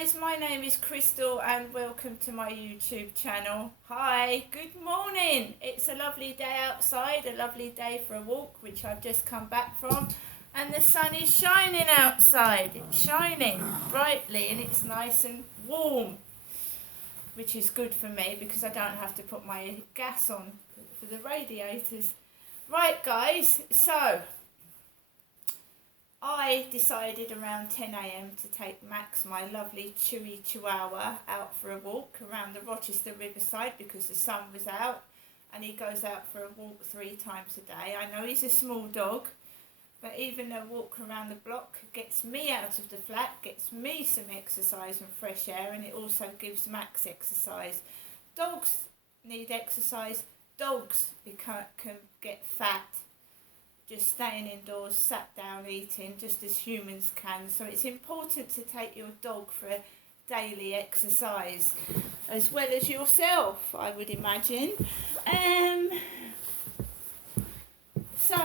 guys, my name is Crystal and welcome to my YouTube channel. Hi, good morning. It's a lovely day outside, a lovely day for a walk, which I've just come back from. And the sun is shining outside. It's shining brightly and it's nice and warm, which is good for me because I don't have to put my gas on for the radiators. Right guys, so I decided around 10 a.m. to take Max, my lovely chewy chihuahua, out for a walk around the Rochester Riverside because the sun was out and he goes out for a walk 3 times a day. I know he's a small dog, but even a walk around the block gets me out of the flat, gets me some exercise and fresh air, and it also gives Max exercise. Dogs need exercise. Dogs can get fat just staying indoors, sat down eating, just as humans can. So it's important to take your dog for a daily exercise, as well as yourself, I would imagine. So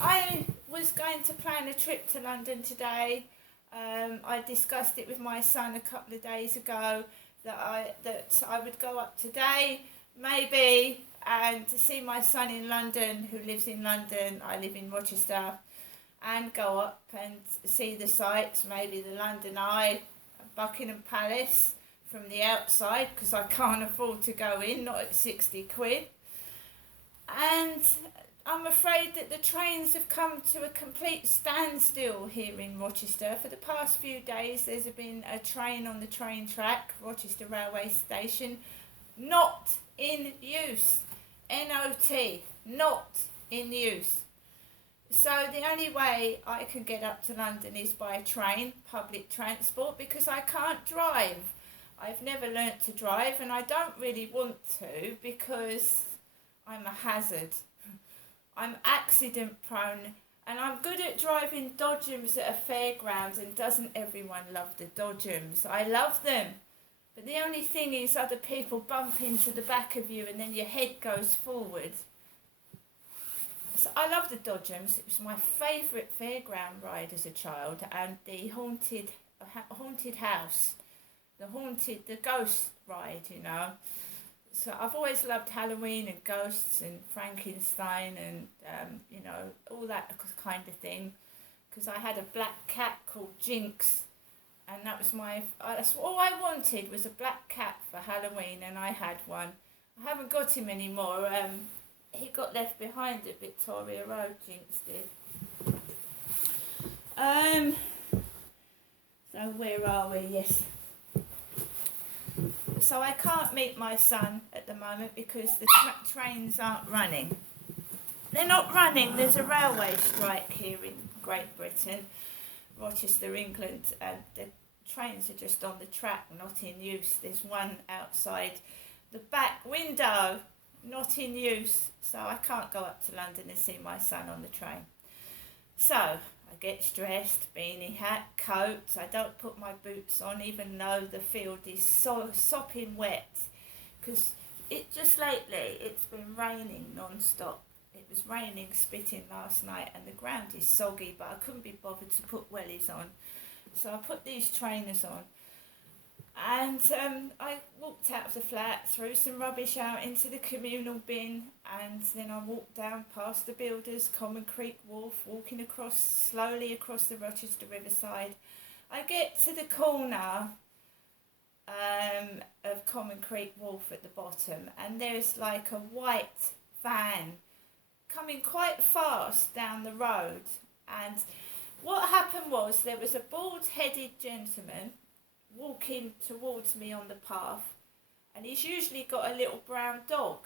I was going to plan a trip to London today. I discussed it with my son a couple of days ago that I would go up today, maybe, and to see my son in London, who lives in London. I live in Rochester, and go up and see the sights, maybe the London Eye, Buckingham Palace from the outside, because I can't afford to go in, not at 60 quid. And I'm afraid that the trains have come to a complete standstill here in Rochester. For the past few days, there's been a train on the train track, Rochester Railway Station, not in use. NOT, not in use. So the only way I can get up to London is by train, public transport, because I can't drive. I've never learnt to drive, and I don't really want to because I'm a hazard. I'm accident prone, and I'm good at driving dodgems at a fairground, and doesn't everyone love the dodgems? I love them. But the only thing is other people bump into the back of you and then your head goes forward. So I love the dodgems. It was my favourite fairground ride as a child, and the haunted house, the ghost ride, you know. So I've always loved Halloween and ghosts and Frankenstein and, you know, all that kind of thing. Because I had a black cat called Jinx. And that was that's all I wanted, was a black cat for Halloween, and I had one. I haven't got him anymore. He got left behind at Victoria Road, Jinx did. So where are we? Yes. So I can't meet my son at the moment because the trains aren't running. They're not running. There's a railway strike here in Great Britain, Rochester, England, and the trains are just on the track, not in use. There's one outside the back window, not in use, so I can't go up to London and see my son on the train. So I get dressed, beanie hat, coat. I don't put my boots on even though the field is so sopping wet, because just lately it's been raining non-stop. It was raining, spitting last night, and the ground is soggy, but I couldn't be bothered to put wellies on. So I put these trainers on, and I walked out of the flat, threw some rubbish out into the communal bin, and then I walked down past the builders, Common Creek Wharf, walking slowly across the Rochester Riverside. I get to the corner of Common Creek Wharf at the bottom, and there's like a white van coming quite fast down the road. And what happened was, there was a bald-headed gentleman walking towards me on the path, and he's usually got a little brown dog,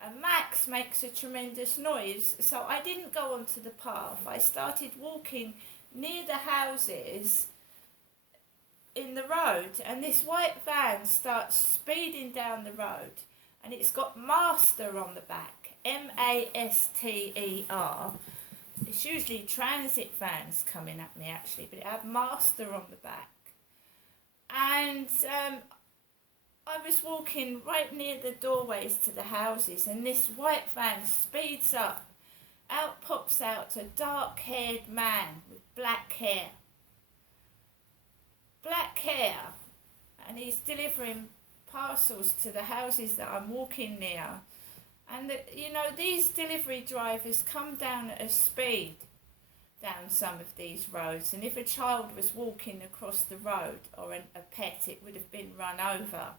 and Max makes a tremendous noise, so I didn't go onto the path. I started walking near the houses in the road, and this white van starts speeding down the road, and it's got Master on the back, Master. It's usually transit vans coming at me actually, but it had Master on the back. And I was walking right near the doorways to the houses, and this white van speeds up. Out pops out a dark-haired man with black hair. Black hair. and he's delivering parcels to the houses that I'm walking near. And, these delivery drivers come down at a speed down some of these roads, and if a child was walking across the road or a pet, it would have been run over,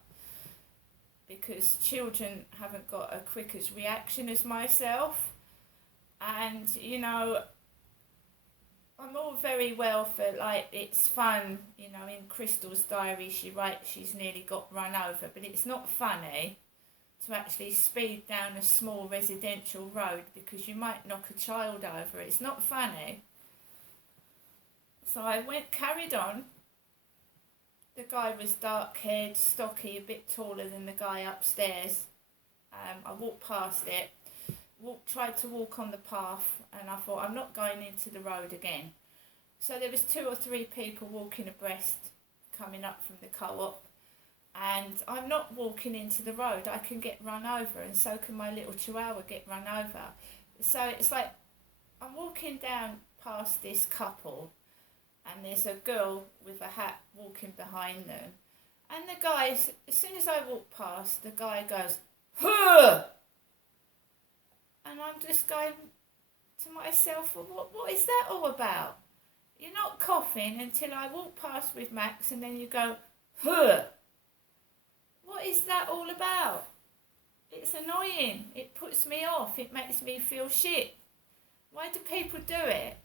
because children haven't got a quick as reaction as myself. And I'm all very well for, like, it's fun, in Crystal's diary she writes she's nearly got run over, but it's not funny to actually speed down a small residential road because you might knock a child over. It's not funny. So I carried on. The guy was dark-haired, stocky, a bit taller than the guy upstairs. I walked past it, tried to walk on the path, and I thought, I'm not going into the road again. So there was 2 or 3 people walking abreast coming up from the co-op, and I'm not walking into the road. I can get run over, and so can my little chihuahua get run over. So it's like I'm walking down past this couple, and there's a girl with a hat walking behind them. And the guy, as soon as I walk past, the guy goes, "Huh!" And I'm just going to myself, well, what is that all about? You're not coughing until I walk past with Max, and then you go, "Huh!" What is that all about? It's annoying. It puts me off. It makes me feel shit. Why do people do it?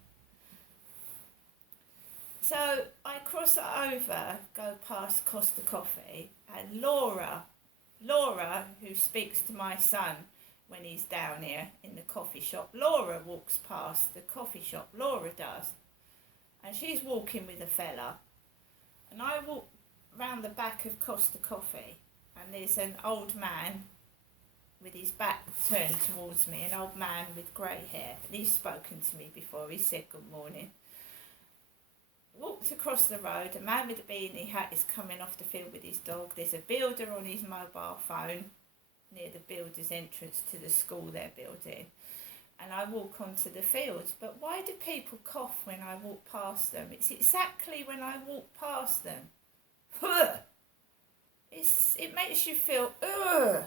So I cross it over, go past Costa Coffee, and Laura, who speaks to my son when he's down here in the coffee shop, Laura walks past the coffee shop, Laura does, and she's walking with a fella, and I walk round the back of Costa Coffee, and there's an old man with his back turned towards me, an old man with grey hair, and he's spoken to me before. He said good morning. Walked across the road, a man with a beanie hat is coming off the field with his dog. There's a builder on his mobile phone near the builder's entrance to the school they're building, and I walk onto the field. But why do people cough when I walk past them? It's exactly when I walk past them. It makes you feel, ugh.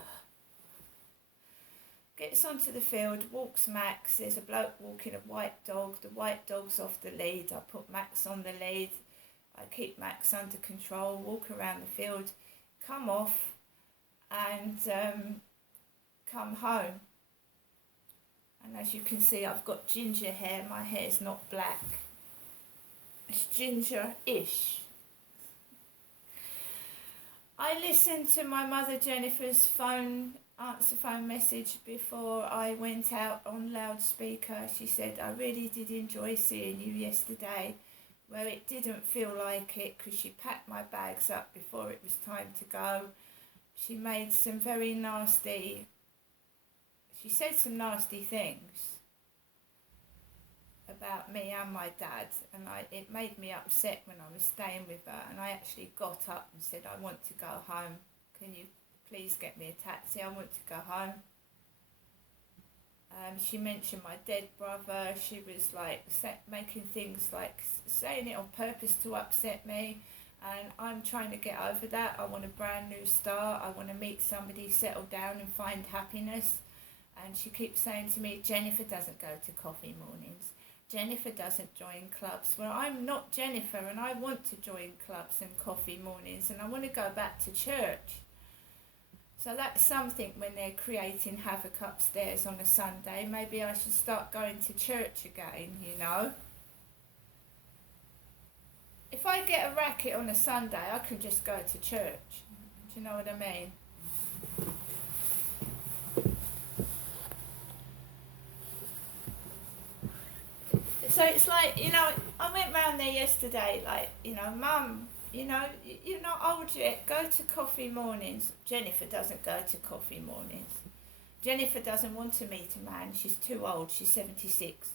Gets onto the field, walks Max. There's a bloke walking a white dog. The white dog's off the lead. I put Max on the lead. I keep Max under control, walk around the field, come off, and come home. And as you can see, I've got ginger hair. My hair's not black. It's ginger-ish. I listened to my mother Jennifer's answer phone message before I went out on loudspeaker. She said, I really did enjoy seeing you yesterday, where it didn't feel like it because she packed my bags up before it was time to go. She made some very nasty, she said some nasty things about me and my dad, and it made me upset when I was staying with her, and I actually got up and said, I want to go home. Can you please get me a taxi? I want to go home. She mentioned my dead brother. She was like making things like saying it on purpose to upset me, and I'm trying to get over that. I want a brand new start. I want to meet somebody, settle down and find happiness. And she keeps saying to me, Jennifer doesn't go to coffee mornings. Jennifer doesn't join clubs. Well, I'm not Jennifer, and I want to join clubs and coffee mornings, and I want to go back to church. So that's something when they're creating havoc upstairs on a Sunday. Maybe I should start going to church again, you know. If I get a racket on a Sunday, I can just go to church. Do you know what I mean? So it's like, you know, I went round there yesterday, like, you know, Mum, you know, you're not old yet, go to coffee mornings. Jennifer doesn't go to coffee mornings. Jennifer doesn't want to meet a man. She's too old. She's 76.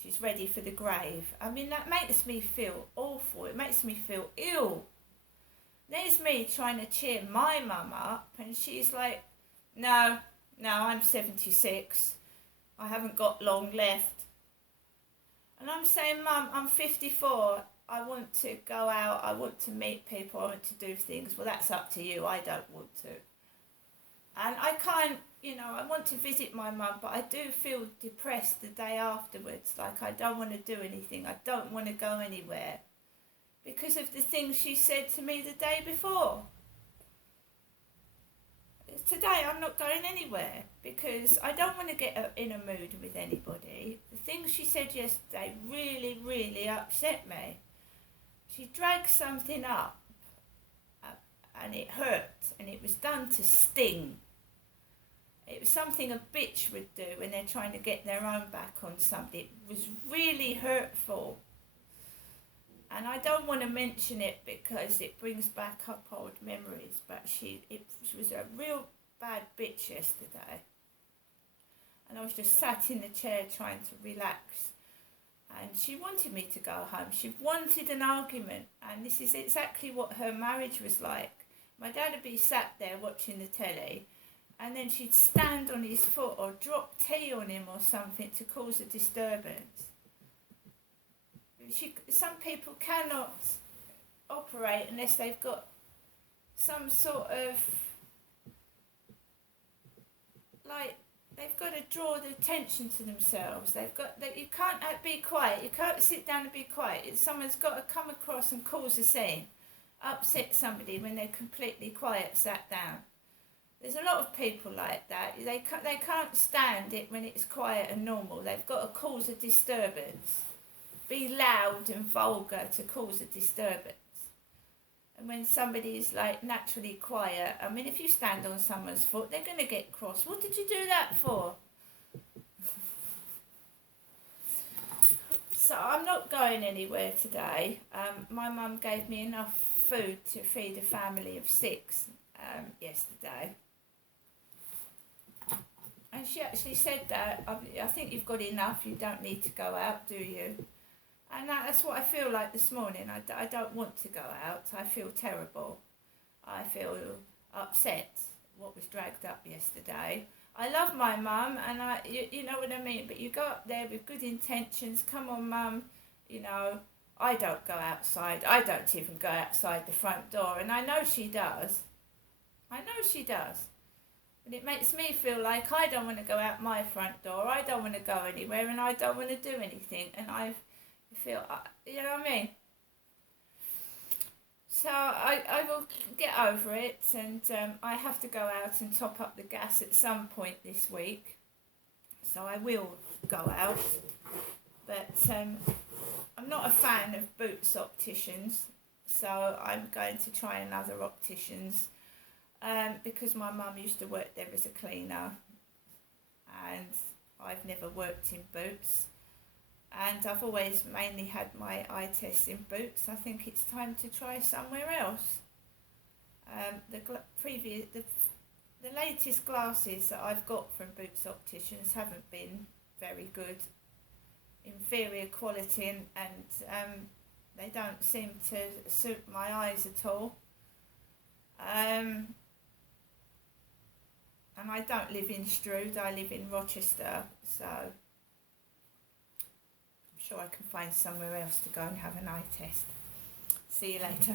She's ready for the grave. I mean, that makes me feel awful. It makes me feel ill. There's me trying to cheer my mum up, and she's like, no, I'm 76. I haven't got long left. And I'm saying, Mum, I'm 54. I want to go out, I want to meet people, I want to do things. Well, that's up to you. I don't want to. And I can't, I want to visit my mum, but I do feel depressed the day afterwards. Like I don't want to do anything. I don't want to go anywhere because of the things she said to me the day before. Today I'm not going anywhere because I don't want to get in a mood with anybody. The things she said yesterday really, really upset me. She dragged something up and it hurt and it was done to sting. It was something a bitch would do when they're trying to get their own back on somebody. It was really hurtful. And I don't want to mention it because it brings back up old memories, but she was a real bad bitch yesterday. And I was just sat in the chair trying to relax. And she wanted me to go home. She wanted an argument. And this is exactly what her marriage was like. My dad would be sat there watching the telly, and then she'd stand on his foot or drop tea on him or something to cause a disturbance. Some people cannot operate unless they've got some sort of, they've got to draw the attention to themselves. You can't be quiet. You can't sit down and be quiet. Someone's got to come across and cause a scene, upset somebody when they're completely quiet, sat down. There's a lot of people like that. They can't stand it when it's quiet and normal. They've got to cause a disturbance. Be loud and vulgar to cause a disturbance. And when somebody is naturally quiet, I mean, if you stand on someone's foot, they're going to get cross. What did you do that for? So I'm not going anywhere today. My mum gave me enough food to feed a family of 6 yesterday. And she actually said that, I think you've got enough, you don't need to go out, do you? And that's what I feel like this morning. I don't want to go out. I feel terrible. I feel upset what was dragged up yesterday. I love my mum, and you know what I mean, but you go up there with good intentions. Come on, mum, I don't go outside. I don't even go outside the front door, and I know she does. But it makes me feel like I don't want to go out my front door. I don't want to go anywhere, and I don't want to do anything, and I feel, you know what I mean? So I will get over it, and I have to go out and top up the gas at some point this week. So I will go out, but I'm not a fan of Boots opticians, so I'm going to try another opticians because my mum used to work there as a cleaner, and I've never worked in Boots. And I've always mainly had my eye tests in Boots. I think it's time to try somewhere else. The latest glasses that I've got from Boots opticians haven't been very good, inferior quality, and they don't seem to suit my eyes at all. And I don't live in Strood, I live in Rochester, so sure I can find somewhere else to go and have an eye test. See you later.